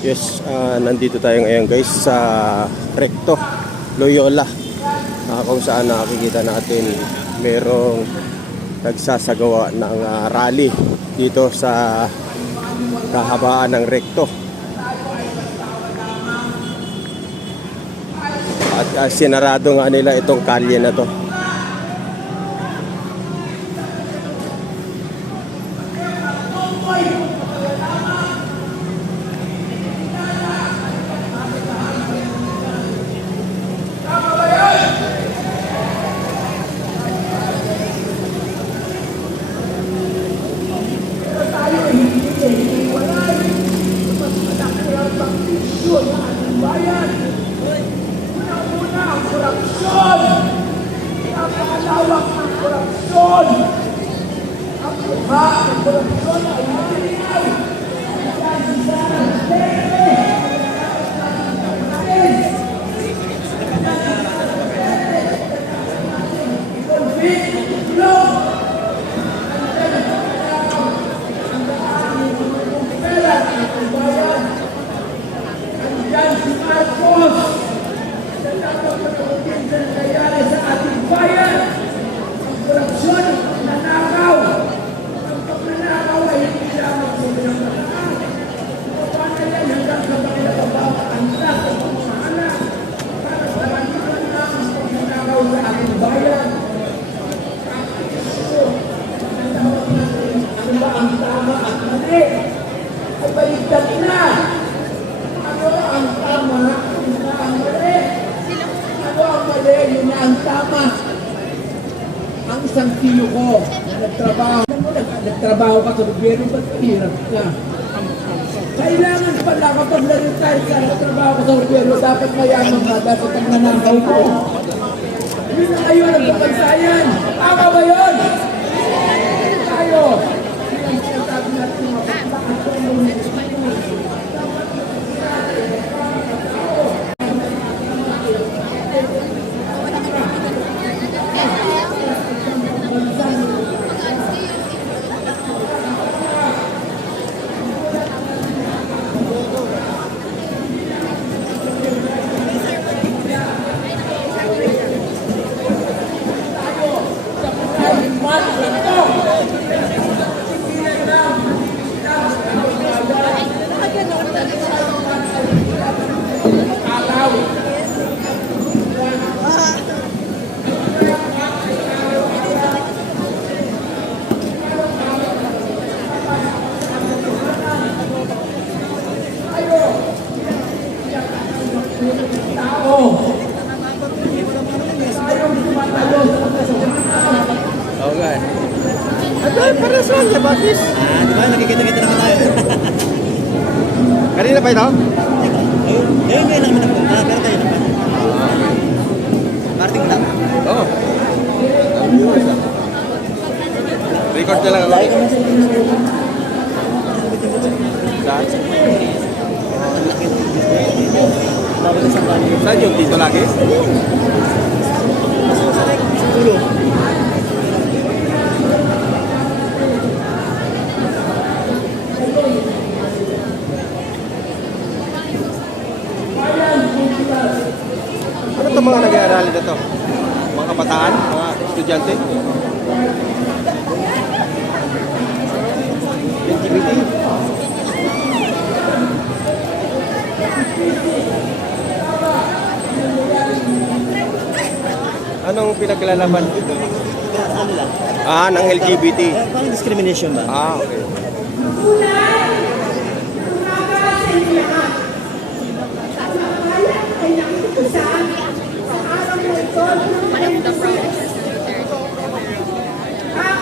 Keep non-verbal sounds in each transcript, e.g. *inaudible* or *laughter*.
Yes, ah, nandito tayo ngayon guys sa Recto, Loyola. Ah, kung saan nakikita natin merong nagsasagawa ng ah, rally dito sa kahabaan ng Recto. At ah, sinarado nga nila itong kalye na to. Ay isang tiyo ko na nagtrabaho. Nag nagtrabaho ka sa gobyerno, ba't mahirap ka? Kailangan pala kapag na-retire ka, nagtrabaho ka sa gobyerno, dapat mayaman ka, dapat ang nanakaw mo. Yun na ngayon ang kapansayan. Tama ba yun? Tayo. Ang sinasabi natin bakit Okay. Ito, pares lang, di ba, sis? Ah, di ba? Nakikita-kita naman tayo. *laughs* Kanina pa ito? Ayun, ayun, ngayon naman ako. Ah, pero tayo naman. Marting lang. Oo. Record na lang ako. Saan? Saan yung dito lagi? Ulo. Ano itong mga nag-aaral na to? Mga kabataan? Mga estudyante? LGBT? Anong pinaglalaban? Ah, ng LGBT. Parang discrimination ba? Ah, okay.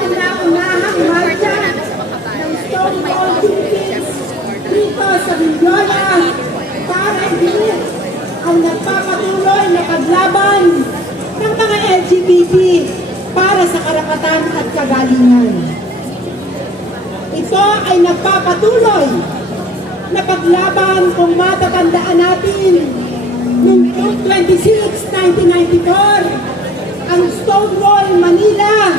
Kauna-unahang marcha ng Stonewall Philippines dito sa Mindoro para idinig ang nagpapatuloy na paglaban ng mga LGBT para sa karapatan at kagalingan. Ito ay nagpapatuloy na paglaban kung matatandaan natin noong June 26, 1994, ang Stonewall Manila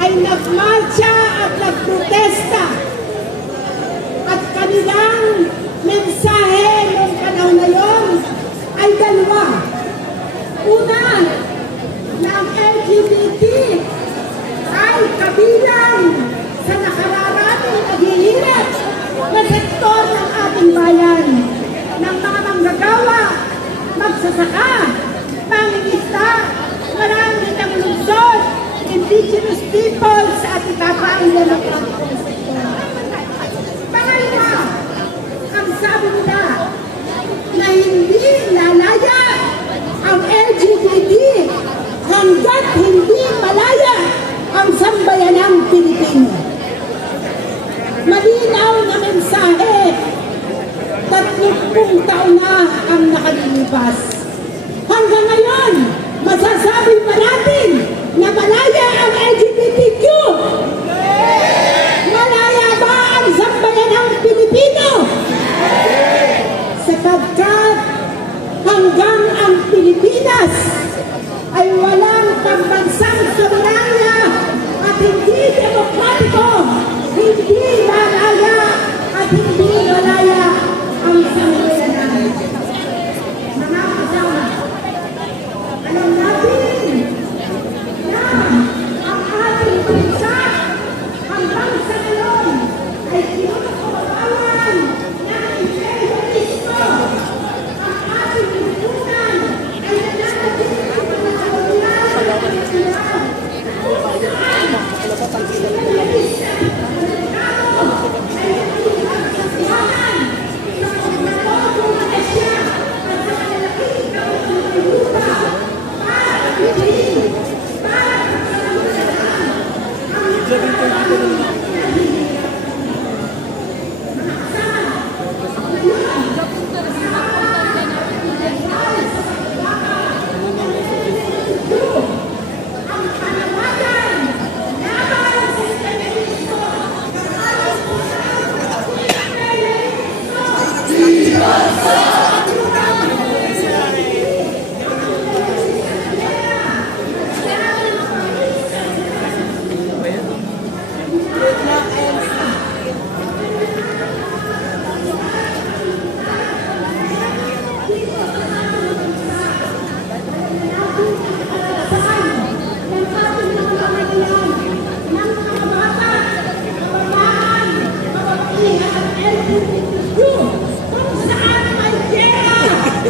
ay nagmarcha at nagprotesta at kanilang mensahe ating bayan ng mga manggagawa, magsasaka, mangingisda, marami ng lungsod, indigenous peoples at iba pa ang ilang Pangalawa, ang sabi nila na hindi lalaya ang LGBT hanggat hindi malaya ang sambayanang Pilipino. Malinaw na mensahe, tatlong taon na ang nakalilipas. Sapagkat hanggang ang Pilipinas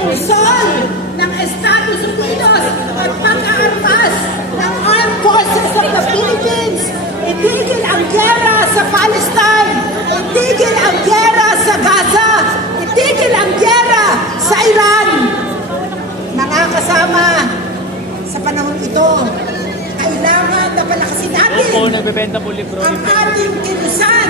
paninusol ng Estados Unidos at pag-aarpas ng Armed Forces of the Philippines. Itigil ang gera sa Palestine. Itigil ang gera sa Gaza. Itigil ang gera sa Iran. Mga kasama, sa panahon ito, kailangan na palakasin natin ang ating kilusan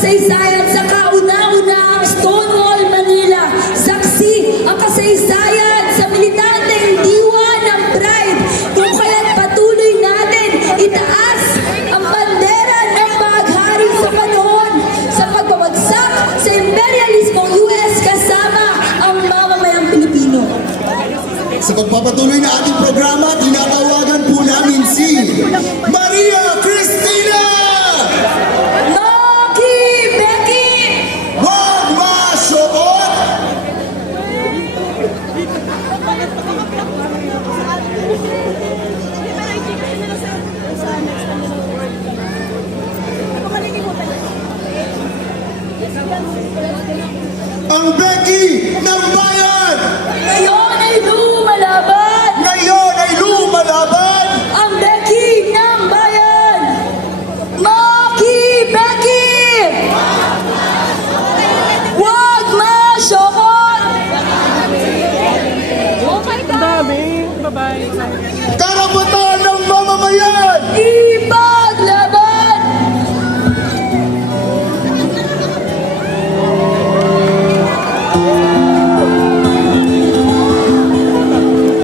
kasaysayan sa kauna-una ang Stonewall, Manila. Saksi ang kasaysayan sa militanteng diwa ng pride kung kaya't patuloy natin itaas ang bandera ng maaghari sa panahon sa pagbawagsak sa imperialismong US kasama ang mamamayang Pilipino. Sa pagpapatuloy na ating Ang Becky Bayan!